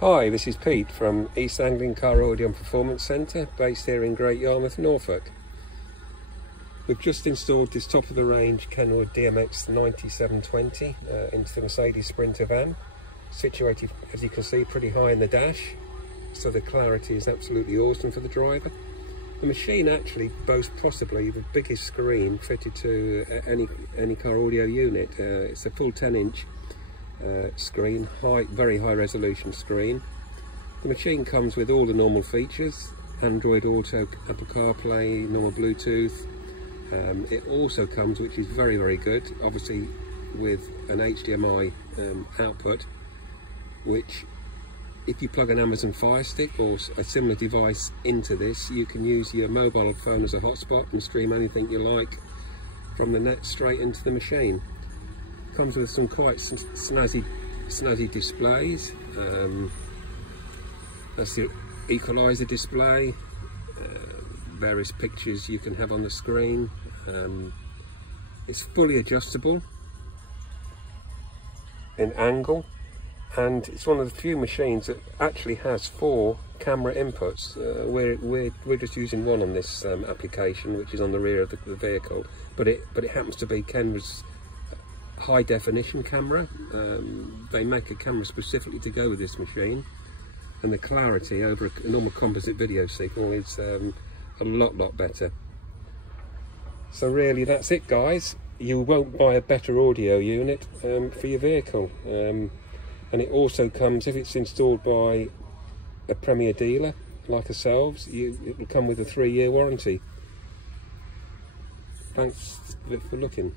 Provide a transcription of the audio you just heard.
Hi, this is Pete from East Anglian Car Audio and Performance Centre, based here in Great Yarmouth, Norfolk. We've just installed this top of the range KENWOOD DMX9720 into the Mercedes Sprinter van, situated, as you can see, pretty high in the dash, so the clarity is absolutely awesome for the driver. The machine actually boasts possibly the biggest screen fitted to any car audio unit. It's a full 10-inch screen, very high resolution screen. The machine comes with all the normal features: Android Auto, Apple CarPlay, normal Bluetooth. It also comes, which is very good, obviously with an HDMI output, which if you plug an Amazon Fire Stick or a similar device into this, you can use your mobile phone as a hotspot and stream anything you like from the net straight into the machine. Comes with some quite snazzy displays. That's the equalizer display, various pictures you can have on the screen. It's fully adjustable in angle, and it's one of the few machines that actually has 4 camera inputs. We're just using one on this application, which is on the rear of the vehicle, but it happens to be Kenwood's high definition camera. They make a camera specifically to go with this machine, and the clarity over a normal composite video signal is a lot better. So really, that's it, guys. You won't buy a better audio unit for your vehicle, and it also comes, if it's installed by a premier dealer like ourselves, it will come with a 3-year warranty. Thanks for looking.